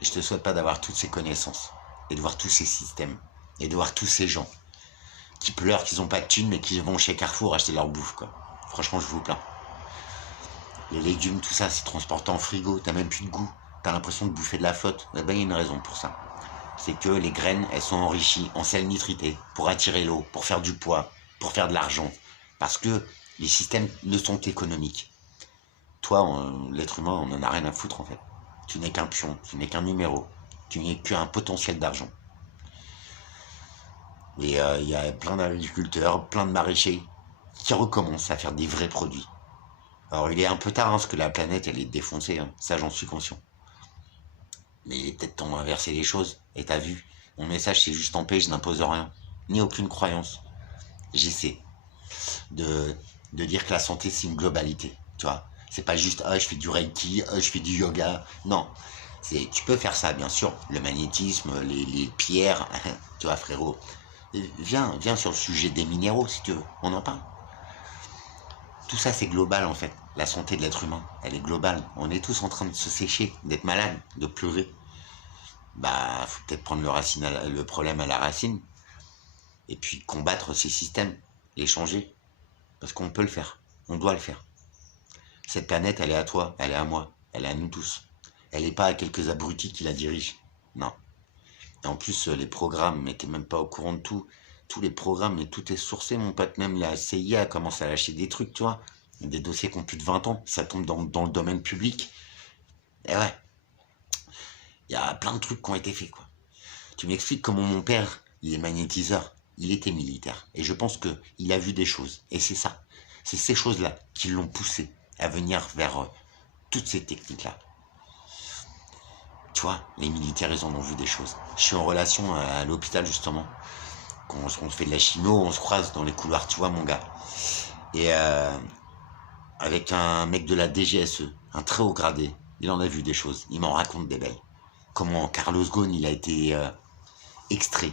Et je te souhaite pas d'avoir toutes ces connaissances. Et de voir tous ces systèmes. Et de voir tous ces gens qui pleurent qu'ils ont pas de thunes mais qui vont chez Carrefour acheter leur bouffe, quoi. Franchement, je vous plains. Les légumes, tout ça, c'est transporté en frigo. T'as même plus de goût. T'as l'impression de bouffer de la flotte. Eh ben, il y a une raison pour ça. C'est que les graines, elles sont enrichies en sel nitrité pour attirer l'eau, pour faire du poids, pour faire de l'argent. Parce que les systèmes ne sont qu'économiques. Toi, l'être humain, on en a rien à foutre en fait. Tu n'es qu'un pion, tu n'es qu'un numéro, tu n'es qu'un potentiel d'argent. Et il y a plein d'agriculteurs, plein de maraîchers qui recommencent à faire des vrais produits. Alors il est un peu tard, hein, parce que la planète elle est défoncée, hein. Ça j'en suis conscient. Mais il est peut-être temps d'inverser les choses. Et t'as vu, mon message c'est juste en paix, je n'impose rien, ni aucune croyance. J'essaie de dire que la santé c'est une globalité, tu vois. C'est pas juste ah je fais du reiki, ah, je fais du yoga. Non, tu peux faire ça bien sûr, le magnétisme, les pierres, tu vois frérot. Viens sur le sujet des minéraux si tu veux, on en parle. Tout ça c'est global en fait. La santé de l'être humain, elle est globale. On est tous en train de se sécher, d'être malade, de pleurer. Bah, faut peut-être prendre le problème à la racine et puis combattre ces systèmes, les changer. Parce qu'on peut le faire, on doit le faire. Cette planète, elle est à toi, elle est à moi, elle est à nous tous. Elle n'est pas à quelques abrutis qui la dirigent. Non. Et en plus, les programmes, mais t'es même pas au courant de tout. Tous les programmes, mais tout est sourcé, mon pote. Même la CIA commence à lâcher des trucs, tu vois. Des dossiers qui ont plus de 20 ans, ça tombe dans le domaine public. Et ouais, il y a plein de trucs qui ont été faits, quoi. Tu m'expliques comment mon père, il est magnétiseur, il était militaire. Et je pense qu'il a vu des choses. Et c'est ça. C'est ces choses-là qui l'ont poussé à venir vers toutes ces techniques-là. Tu vois, les militaires, ils en ont vu des choses. Je suis en relation à l'hôpital, justement. Quand on fait de la chimio, on se croise dans les couloirs, tu vois, mon gars. Et avec un mec de la DGSE, un très haut gradé, il en a vu des choses. Il m'en raconte des belles. Comment Carlos Ghosn, il a été extrait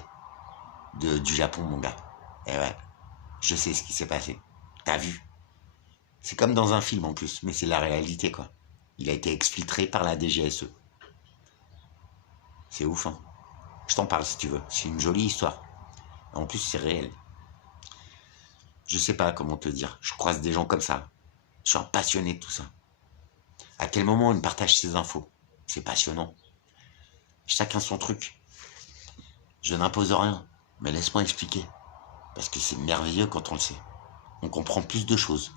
du Japon, mon gars. Et ouais, je sais ce qui s'est passé. T'as vu? C'est comme dans un film en plus, mais c'est la réalité, quoi. Il a été exfiltré par la DGSE. C'est ouf, hein. Je t'en parle si tu veux. C'est une jolie histoire. En plus, c'est réel. Je sais pas comment te dire. Je croise des gens comme ça. Je suis un passionné de tout ça. À quel moment ils me partagent ces infos? C'est passionnant. Chacun son truc. Je n'impose rien. Mais laisse-moi expliquer. Parce que c'est merveilleux quand on le sait. On comprend plus de choses.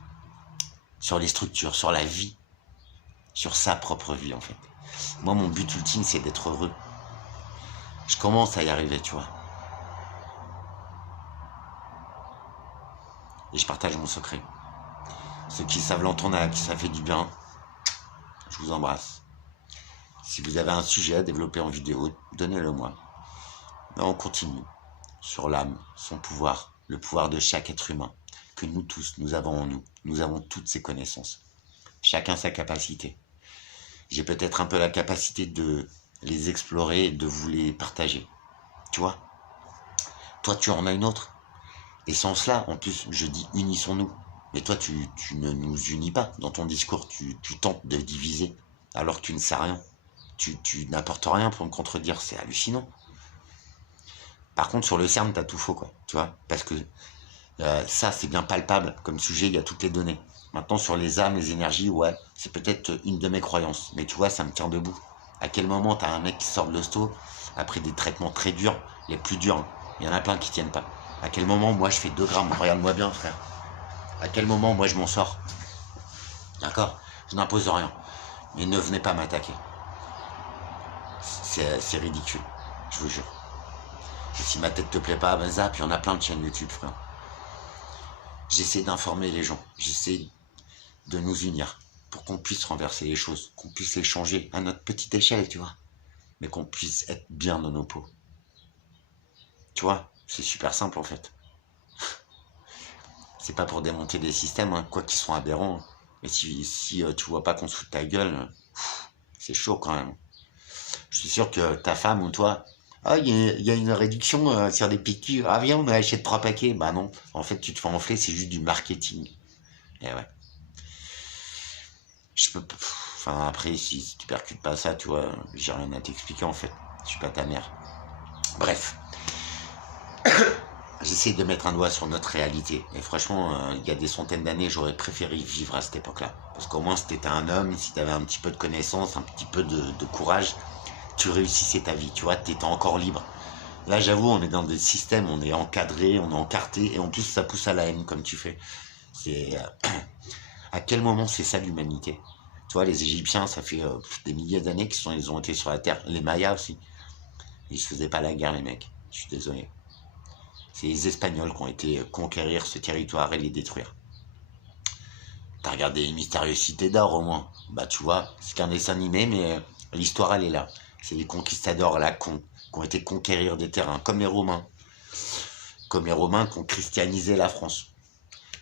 Sur les structures, sur la vie. Sur sa propre vie, en fait. Moi, mon but ultime, c'est d'être heureux. Je commence à y arriver, tu vois. Et je partage mon secret. Ceux qui savent l'entendre, à qui ça fait du bien, je vous embrasse. Si vous avez un sujet à développer en vidéo, donnez-le moi. Mais on continue sur l'âme, son pouvoir, le pouvoir de chaque être humain, que nous tous, nous avons en nous. Nous avons toutes ces connaissances. Chacun sa capacité. J'ai peut-être un peu la capacité de les explorer et de vous les partager. Tu vois? Toi, tu en as une autre. Et sans cela, en plus, je dis unissons-nous. Mais toi, tu ne nous unis pas. Dans ton discours, tu tentes de diviser, alors que tu ne sais rien. Tu n'apportes rien pour me contredire. C'est hallucinant. Par contre, sur le CERN, t'as tout faux, quoi. Tu vois? Parce que ça, c'est bien palpable. Comme sujet, il y a toutes les données. Maintenant, sur les âmes, les énergies, ouais, c'est peut-être une de mes croyances. Mais tu vois, ça me tient debout. À quel moment t'as un mec qui sort de l'hosto, après des traitements très durs, les plus durs, hein. Il y en a plein qui tiennent pas. À quel moment, moi, je fais 2 grammes? Regarde-moi bien, frère. À quel moment, moi, je m'en sors? D'accord? Je n'impose rien. Mais ne venez pas m'attaquer. C'est ridicule. Je vous jure. Et si ma tête te plaît pas, ben zap, il y en a plein de chaînes YouTube, frère. J'essaie d'informer les gens. J'essaie de nous unir pour qu'on puisse renverser les choses, qu'on puisse les changer à notre petite échelle, tu vois. Mais qu'on puisse être bien dans nos peaux. Tu vois, c'est super simple en fait. C'est pas pour démonter des systèmes, hein, quoi qu'ils soient aberrants. Mais si tu vois pas qu'on se fout de ta gueule, c'est chaud quand même. Je suis sûr que ta femme ou toi, ah, il y a une réduction sur des piqûres. Ah, viens, on achète 3 paquets. Bah non, en fait, tu te fais enfler, c'est juste du marketing. Et ouais. Je peux. Enfin, après, si tu percutes pas ça, tu vois, j'ai rien à t'expliquer en fait. Je suis pas ta mère. Bref. J'essaie de mettre un doigt sur notre réalité. Et franchement, il y a des centaines d'années, j'aurais préféré vivre à cette époque-là. Parce qu'au moins, si t'étais un homme, si t'avais un petit peu de connaissance, un petit peu de courage, tu réussissais ta vie, tu vois, t'étais encore libre. Là, j'avoue, on est dans des systèmes, on est encadré, on est encarté, et en plus, ça pousse à la haine, comme tu fais. C'est... à quel moment c'est ça l'humanité? Tu vois, les Égyptiens, ça fait des milliers d'années ils ont été sur la Terre. Les Mayas aussi. Ils se faisaient pas la guerre, les mecs. Je suis désolé. C'est les Espagnols qui ont été conquérir ce territoire et les détruire. T'as regardé les Mystérieuses Cités d'Or au moins? Bah tu vois, c'est qu'un dessin animé, mais l'histoire elle est là. C'est les conquistadors là qui ont été conquérir des terrains, comme les Romains. Comme les Romains qui ont christianisé la France.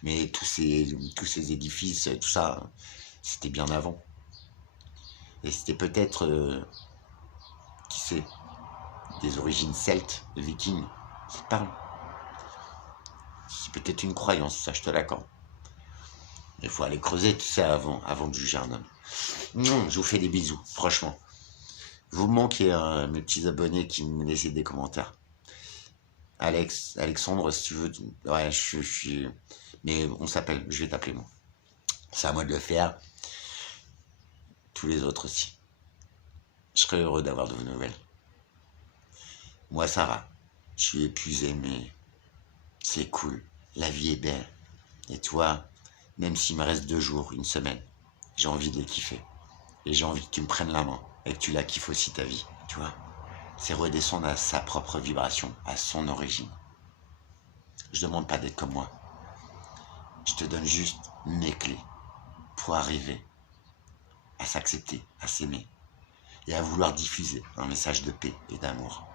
Mais tous ces édifices, tout ça, c'était bien avant. Et c'était peut-être, qui sait, des origines celtes, vikings. Ça te parle? C'est peut-être une croyance, ça je te l'accorde. Il faut aller creuser tout ça avant de juger un homme. Je vous fais des bisous, franchement. Vous me manquez, mes petits abonnés qui me laissent des commentaires. Alexandre, si tu veux. Ouais, je suis. Mais on s'appelle, je vais t'appeler moi. C'est à moi de le faire. Tous les autres aussi. Je serais heureux d'avoir de vos nouvelles. Moi, ça va. Je suis épuisé, mais c'est cool. La vie est belle. Et toi, même s'il me reste 2 jours, une semaine, j'ai envie de les kiffer. Et j'ai envie que tu me prennes la main et que tu la kiffes aussi ta vie, tu vois. C'est redescendre à sa propre vibration, à son origine. Je demande pas d'être comme moi. Je te donne juste mes clés pour arriver à s'accepter, à s'aimer et à vouloir diffuser un message de paix et d'amour.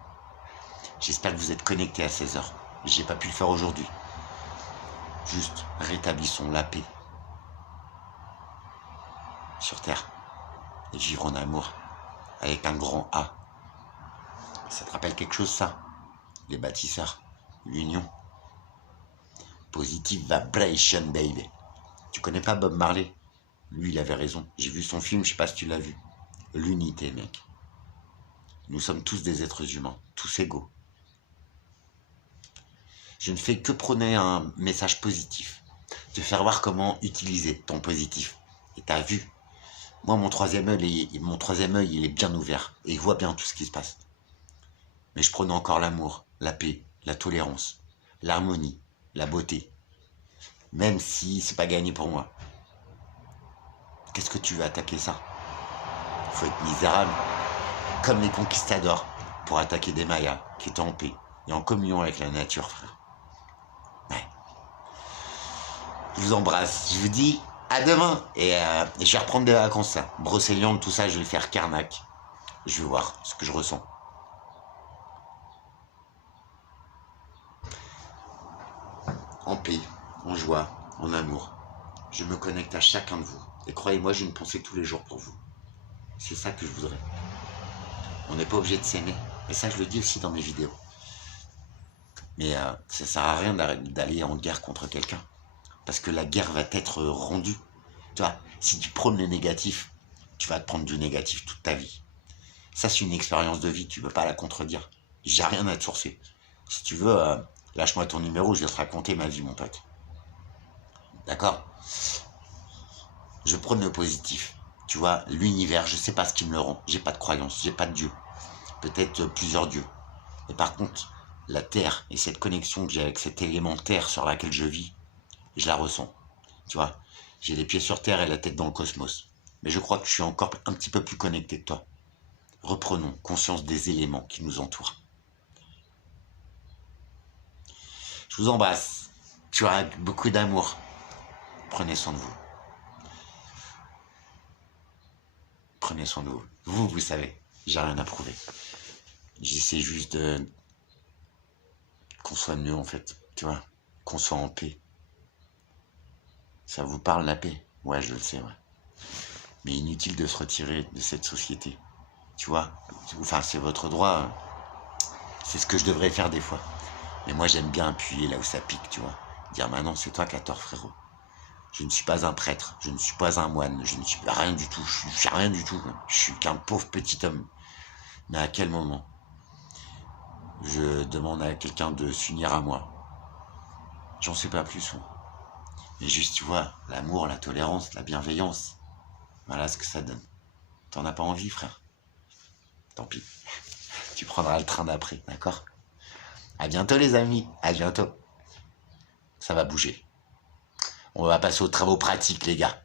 J'espère que vous êtes connectés à 16 heures. J'ai pas pu le faire aujourd'hui. Juste rétablissons la paix sur Terre et vivre en amour avec un grand A. Ça te rappelle quelque chose, ça? Les bâtisseurs, l'union. Positive vibration, baby. Tu connais pas Bob Marley? Lui, il avait raison. J'ai vu son film, je sais pas si tu l'as vu. L'unité, mec. Nous sommes tous des êtres humains, tous égaux. Je ne fais que prôner un message positif. Te faire voir comment utiliser ton positif. Et t'as vu? Moi, mon troisième œil, il est bien ouvert. Et il voit bien tout ce qui se passe. Mais je prône encore l'amour, la paix, la tolérance, l'harmonie, la beauté. Même si c'est pas gagné pour moi. Qu'est-ce que tu veux attaquer ça? Faut être misérable, comme les conquistadors, pour attaquer des Mayas qui étaient en paix et en communion avec la nature, frère. Ouais. Je vous embrasse. Je vous dis à demain. Et je vais reprendre des vacances, ça. Brocéliande, tout ça, je vais faire Carnac. Je vais voir ce que je ressens. En paix, en joie, en amour. Je me connecte à chacun de vous. Et croyez-moi, j'ai une pensée tous les jours pour vous. C'est ça que je voudrais. On n'est pas obligé de s'aimer. Et ça, je le dis aussi dans mes vidéos. Mais ça sert à rien d'aller en guerre contre quelqu'un. Parce que la guerre va t'être rendue. Tu vois, si tu prônes le négatif, tu vas te prendre du négatif toute ta vie. Ça, c'est une expérience de vie. Tu ne peux pas la contredire. J'ai rien à te sourcer. Si tu veux, lâche-moi ton numéro, je vais te raconter ma vie, mon pote. D'accord? Je prône le positif. Tu vois, l'univers, je sais pas ce qui me le rend. J'ai pas de croyance, j'ai pas de Dieu. Peut-être plusieurs dieux. Mais par contre, la Terre et cette connexion que j'ai avec cet élément Terre sur laquelle je vis, je la ressens. Tu vois, j'ai les pieds sur Terre et la tête dans le cosmos. Mais je crois que je suis encore un petit peu plus connecté que toi. Reprenons conscience des éléments qui nous entourent. Je vous embrasse. Tu as beaucoup d'amour. Prenez soin de vous. Prenez soin de vous. Vous savez, j'ai rien à prouver. J'essaie juste qu'on soit mieux, en fait. Tu vois, qu'on soit en paix. Ça vous parle, la paix? Ouais, je le sais, ouais. Mais inutile de se retirer de cette société. Tu vois, enfin, c'est votre droit. Hein. C'est ce que je devrais faire des fois. Mais moi, j'aime bien appuyer là où ça pique, tu vois. Dire, maintenant, c'est toi qui as tort, frérot. Je ne suis pas un prêtre, je ne suis pas un moine, je ne suis rien du tout, je suis rien du tout. Je suis qu'un pauvre petit homme. Mais à quel moment je demande à quelqu'un de s'unir à moi? J'en sais pas plus. Mais juste, tu vois, l'amour, la tolérance, la bienveillance. Voilà ce que ça donne. T'en as pas envie, frère? Tant pis. Tu prendras le train d'après, d'accord? À bientôt, les amis. À bientôt. Ça va bouger. On va passer aux travaux pratiques, les gars.